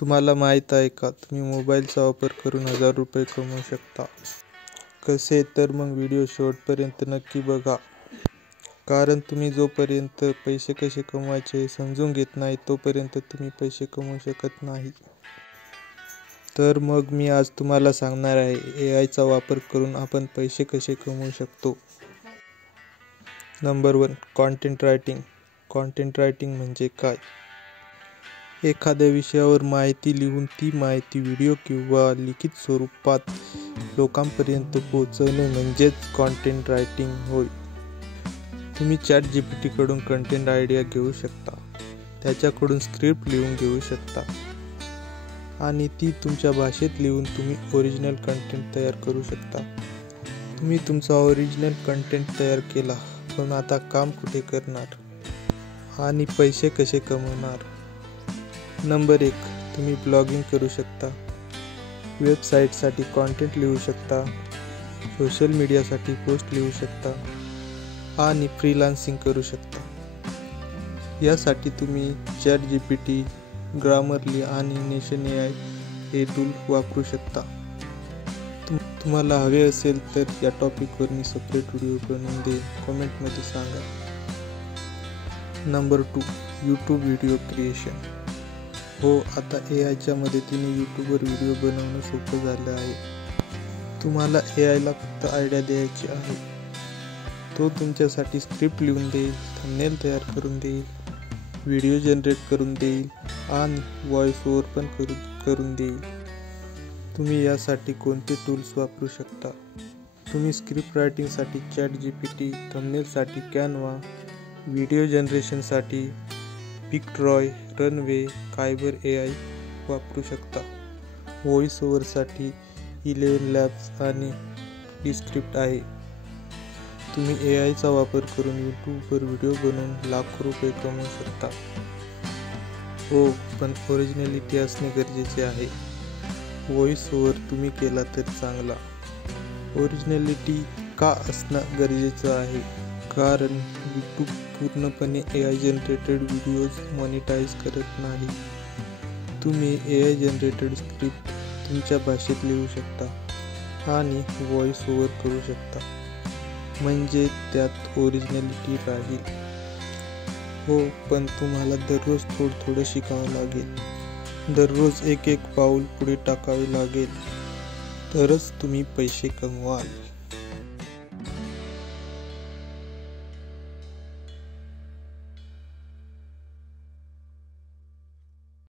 तुम्हाला माहीत आहे का, तुम्ही मोबाईलचा वापर करून 1000 रुपये कमवू शकता. कसे? तर मग व्हिडिओ शेवटपर्यंत नक्की बघा. कारण तुम्ही जोपर्यंत पैसे कसे कमवायचे हे समजून घेत नाही तोपर्यंत तुम्ही पैसे कमवू शकत नाही. तर मग मी आज तुम्हाला सांगणार आहे AI चा वापर करून आपण पैसे कसे कमवू शकतो. Number 1. Content writing. Content writing म्हणजे काय? एखाद्या विषयावर माहिती लिहून ती माहिती व्हिडिओ किंवा लिखित स्वरूपात लोकांपर्यंत पोहोचवणे म्हणजेच कॉन्टेंट रायटिंग होय. तुम्ही ChatGPT कडून कंटेंट आयडिया घेऊ शकता, त्याच्याकडून स्क्रिप्ट लिहून घेऊ शकता आणि ती तुमच्या भाषेत लिहून तुम्ही ओरिजिनल कंटेंट तयार करू शकता. तुम्ही तुमचा ओरिजिनल कंटेंट तयार केला, पण आता काम कुठे करणार आणि पैसे कसे कमवणार? नंबर 1. तुम्ही ब्लॉगिंग करू शकता. वेबसाईटसाठी कंटेंट लिहू शकता, सोशल मीडियासाठी पोस्ट लिहू शकता आणि फ्रीलान्सिंग करू शकता. यासाठी तुम्ही ChatGPT, ग्रामरली आणि नेशन AI हे टूल वापरू शकता. तुम्हाला हवे असेल तर या टॉपिकवर मी सेपरेट व्हिडिओ बनवून देईन, कमेंटमध्ये सांगा. नंबर 2. YouTube video creation. हो, आता AIच्या मदतीने यूट्यूबवर व्हिडिओ बनवणं सोपं झालं आहे. तुम्हाला AIला फक्त आयडिया द्यायची आहे, तो तुमच्यासाठी स्क्रिप्ट लिहून देईल, थंबनेल तयार करून देईल, व्हिडिओ जनरेट करून देईल आणि व्हॉइस ओव्हर पण करून देईल. तुम्ही यासाठी कोणते टूल्स वापरू शकता? तुम्ही स्क्रिप्ट रायटिंगसाठी ChatGPT, थंबनेलसाठी कॅनव्हा, व्हिडिओ जनरेशनसाठी पिक्टरॉय, रनवे, कायबर AI वापरू शकता. व्हॉइस ओव्हरसाठी 11 लॅब्स आणि डिस्क्रिप्ट आहे. तुम्ही AI चा वापर करून यूट्यूबवर व्हिडिओ बनवून लाखो रुपये कमवू शकता. हो, पण ओरिजिनॅलिटी असणे गरजेचे आहे. व्हॉइस ओव्हर तुम्ही केला तर चांगला. ओरिजिनॅलिटी का असणं गरजेचं आहे? कारण यूट्यूब पूर्णपणे AI जनरेटेड व्हिडिओज मॉनिटाईज करत नाही. तुम्ही AI जनरेटेड स्क्रिप्ट तुमच्या भाषेत लिहू शकता आणि व्हॉइस ओव्हर करू शकता, म्हणजे त्यात ओरिजिनॅलिटी राहील. हो, पण तुम्हाला दररोज थोडं शिकावं लागेल. दररोज एक पाऊल पुढे टाकावे लागेल, तरच तुम्ही पैसे कमवाल.